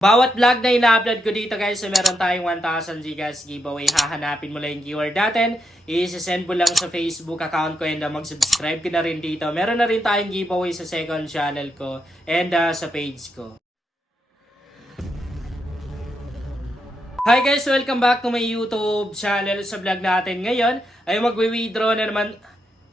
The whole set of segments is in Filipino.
Bawat vlog na ina-upload ko dito guys, meron tayong 1,000 Gcash giveaway. Hahanapin mo lang yung keyword natin, i-send mo lang sa Facebook account ko and mag-subscribe ka na rin dito. Meron na rin tayong giveaway sa second channel ko and sa page ko. Hi guys! Welcome back to my YouTube channel. Sa vlog natin ngayon ay magwi-withdraw na naman.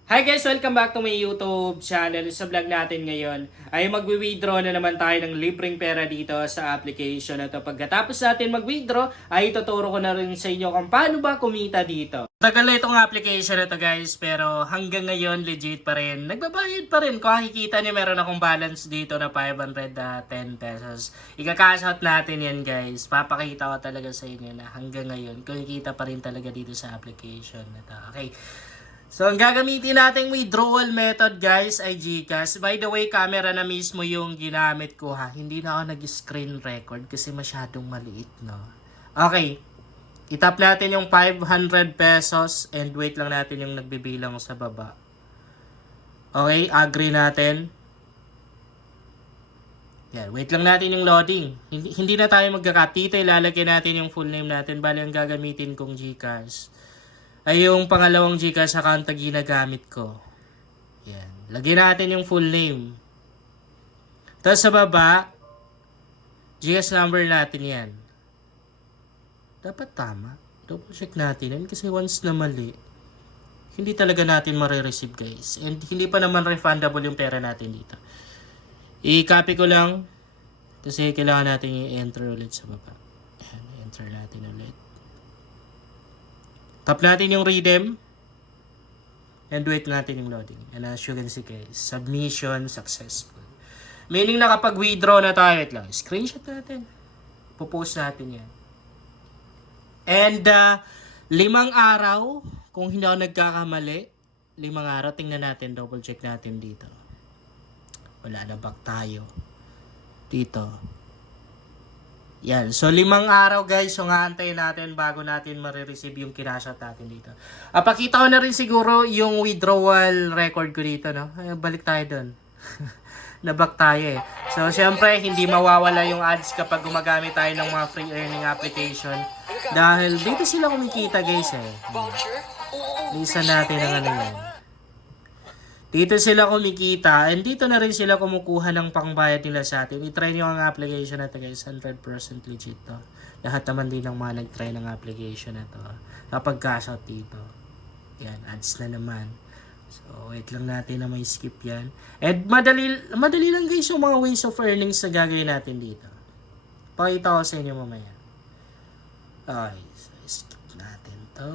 Hi guys! Welcome back to my YouTube channel. Sa vlog natin ngayon ay magwi-withdraw na naman tayo ng libreng pera dito sa application na to. Pagkatapos natin mag-withdraw ay ituturo ko na rin sa inyo kung paano ba kumita dito. Tagal na itong application na to guys, pero hanggang ngayon legit pa rin. Nagbabayad pa rin. Kung makikita nyo meron akong balance dito na 510 pesos. Ika-cash out natin yan guys. Papakita ko talaga sa inyo na hanggang ngayon kumikita pa rin talaga dito sa application na to. Okay. So, ang gagamitin nating withdrawal method guys ay Gcash. By the way, camera na mismo yung ginamit ko ha. Hindi na ako nag-screen record kasi masyadong maliit, no? Okay. Itap natin yung 500 pesos and wait lang natin yung nagbibilang sa baba. Okay, agree natin. Yan, wait lang natin yung loading. Hindi na tayo magkakatita. Ilalagay natin yung full name natin. Bali, ang gagamitin kong Gcash ay yung pangalawang Gcash account na ginagamit ko. Yan. Lagyan natin yung full name. Tapos sa baba, Gcash number natin yan. Dapat tama. Double check natin yan kasi once na mali, hindi talaga natin marireceive guys. And hindi pa naman refundable yung pera natin dito. I-copy ko lang kasi kailangan natin i-enter ulit sa baba. Yan, enter natin ulit. Tap natin yung redeem. And wait natin yung loading. And as you can see guys, submission successful. Meaning na kapag withdraw na tayo, wait lang, screenshot natin. Pupost natin yan. And 5 araw, kung hindi ako nagkakamali, 5 araw, tingnan natin, double check natin dito. Wala na back tayo. Dito. Yan. So, 5 araw guys. So, ngaantayin natin bago natin marireceive yung kinashout natin dito. Pakita ko na rin siguro yung withdrawal record ko dito, no? Balik tayo doon. Naback tayo eh. So, syempre, hindi mawawala yung ads kapag gumagamit tayo ng mga free earning application. Dahil dito sila kumikita guys eh. Lisa natin ang ano yan. Dito sila kumikita and dito na rin sila kumukuha ng pangbayad nila sa atin. I-try nyo ang application na to guys. 100% legit to. Lahat naman din ng mga nag-try ng application na to. Kapag cash out dito. Yan, ads na naman. So, wait lang natin na may skip yan. And madali lang guys yung mga ways of earnings na gagawin natin dito. Pakita ko sa inyo mamaya. Okay, so skip natin to.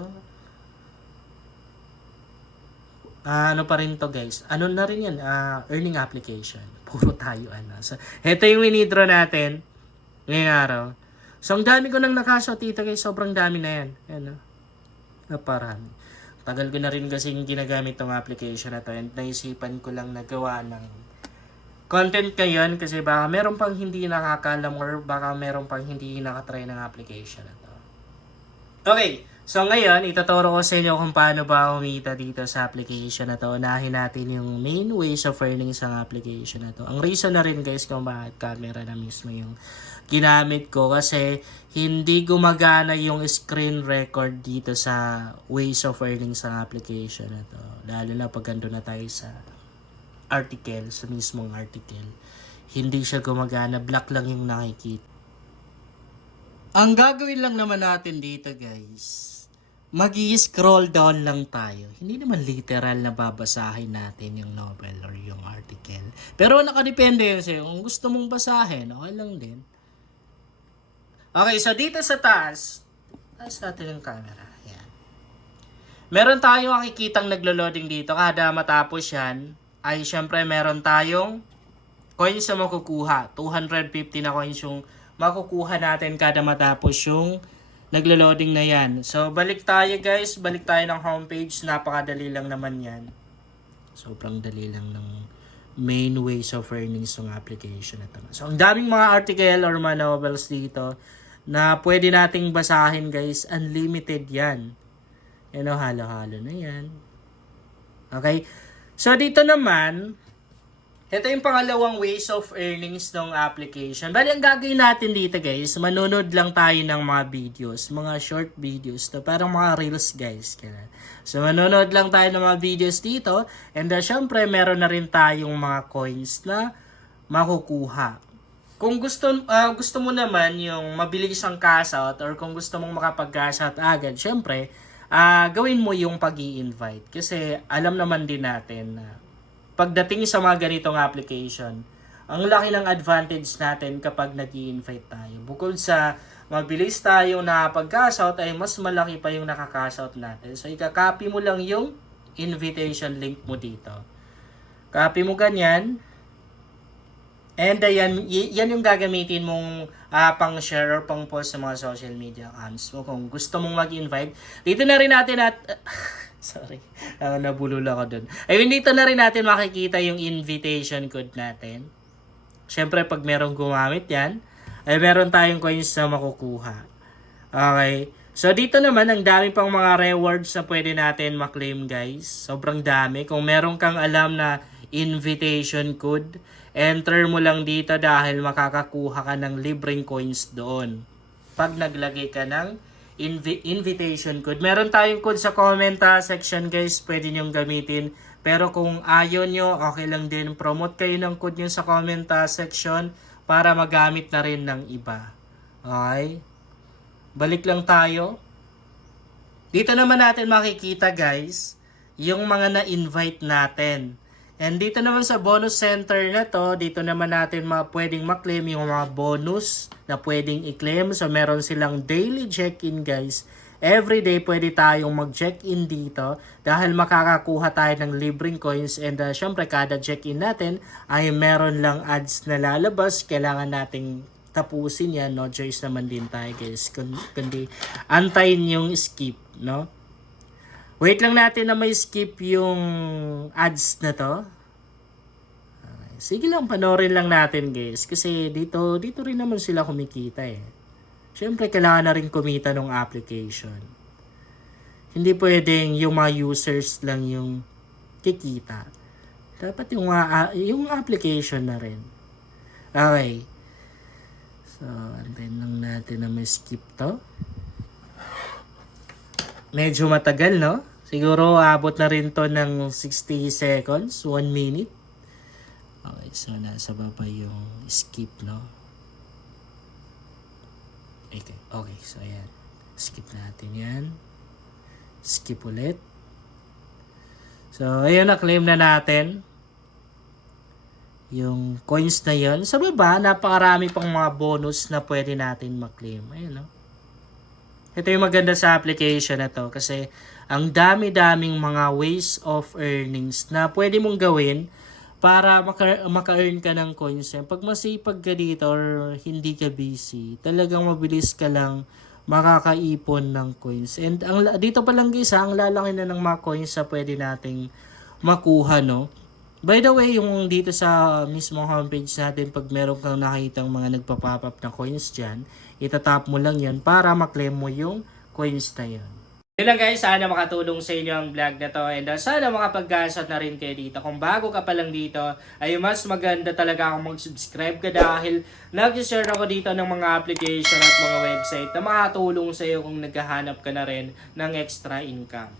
Ano pa rin to guys? Ano na rin yan? Earning application. Puro tayo ano. So, ito yung winidraw natin ngayong araw. So, ang dami ko nang nakashout dito guys. Sobrang dami na yan. Ano? Naparami. Tagal ko na rin kasi yung ginagamit tong application na to. And naisipan ko lang nagawa ng content ngayon kasi baka meron pang hindi nakakalam or baka meron pang hindi nakatry ng application na to. Okay. So ngayon, ituturo ko sa inyo kung paano ba kumita dito sa application na to. Unahin natin yung main ways of earning sa application na to. Ang reason na rin guys kung bakit camera na mismo yung ginamit ko kasi hindi gumagana yung screen record dito sa ways of earning sa application na to. Lalo na pag ando na tayo sa article, sa mismong article. Hindi siya gumagana, black lang yung nakikita. Ang gagawin lang naman natin dito guys, mag-i-scroll down lang tayo. Hindi naman literal na babasahin natin yung novel or yung article. Pero nakadepende yun sa'yo. Kung gusto mong basahin, okay lang din. Okay, so dito sa taas natin yung camera. Yan. Meron tayong makikitang naglo-loading dito. Kada matapos yan, ay syempre meron tayong coins na makukuha. 250 na coins yung makukuha natin kada matapos yung naglo-loading na yan. So, balik tayo guys. Balik tayo ng homepage. Napakadali lang naman yan. Sobrang dali lang ng main ways of earnings ng application na ito. So, ang daming mga article or mga novels dito na pwede nating basahin guys. Unlimited yan. Yan o, halo-halo na yan. Okay? So, dito naman, Ito yung pangalawang ways of earnings ng application. Bali, ang gagawin natin dito guys, manonood lang tayo ng mga videos, mga short videos, parang mga reels guys. So, manonood lang tayo ng mga videos dito, and syempre, meron na rin tayong mga coins na makukuha. Kung gusto mo naman yung mabilis ang cash out, or kung gusto mong makapag-cash out agad, syempre, gawin mo yung pag-i-invite. Kasi alam naman din natin na pagdating sa mga ganitong application, ang laki ng advantage natin kapag nag-i-invite tayo. Bukod sa mabilis tayo na pag-cash out, ay mas malaki pa yung nakaka-cash out natin. So, ika-copy mo lang yung invitation link mo dito. Copy mo ganyan. And yan yung gagamitin mong pang-share or pang-post sa mga social media accounts mo. Kung gusto mong mag-invite, dito na rin natin sorry, nabulol ako dun. Ayun, dito na rin natin makikita yung invitation code natin. Siyempre, pag merong gumamit yan, ay meron tayong coins na makukuha. Okay. So, dito naman, ang dami pang mga rewards na pwede natin maklaim, guys. Sobrang dami. Kung meron kang alam na invitation code, enter mo lang dito dahil makakakuha ka ng libreng coins doon. Pag naglagay ka ng invitation code. Meron tayong code sa comment section guys, pwede nyong gamitin. Pero kung ayaw nyo, okay lang din. Promote kayo ng code nyo sa comment section para magamit na rin ng iba. Okay? Balik lang tayo. Dito naman natin makikita guys, yung mga na-invite natin. And dito naman sa bonus center na to, dito naman natin pwedeng maklaim yung mga bonus na pwedeng i-claim. So, meron silang daily check-in guys. Every day pwede tayong mag-check-in dito dahil makakakuha tayo ng libreng coins. And syempre, kada check-in natin ay meron lang ads na lalabas. Kailangan nating tapusin yan. No choice naman din tayo guys. Kundi antayin yung skip, no? Wait lang natin na may skip yung ads na to. Okay. Sige lang, panoorin lang natin guys. Kasi dito rin naman sila kumikita eh. Siyempre, kailangan na rin kumita ng application. Hindi pwedeng yung mga users lang yung kikita. Dapat yung application na rin. Okay. So, antayin lang natin na may skip to. Medyo matagal, no? Siguro abot na rin to ng 60 seconds, 1 minute. Okay, so nasa baba yung skip, no? Okay, so ayan. Skip natin yan. Skip ulit. So, ayun, na-claim na natin yung coins na yun. Sa baba, napakarami pang mga bonus na pwede natin ma-claim. Ayun, no? Ito yung maganda sa application na to kasi ang dami-daming mga ways of earnings na pwede mong gawin para maka-earn ka ng coins. Pag masipag ka dito or hindi ka busy, talagang mabilis ka lang makakaipon ng coins. And dito pa lang guys, ang lalaki na ng mga coins na pwede nating makuha, no? By the way, yung dito sa mismo homepage natin, pag meron kang nakitang mga nagpa-pop up na coins dyan, itatap mo lang yan para maklaim mo yung coins na yun. Yun lang guys, sana makatulong sa inyo ang vlog na to and sana makapag-gasot na rin kayo dito. Kung bago ka pa lang dito, ay mas maganda talaga akong mag-subscribe ka dahil nag-share ako dito ng mga application at mga website na makatulong sa iyo kung naghahanap ka na rin ng extra income.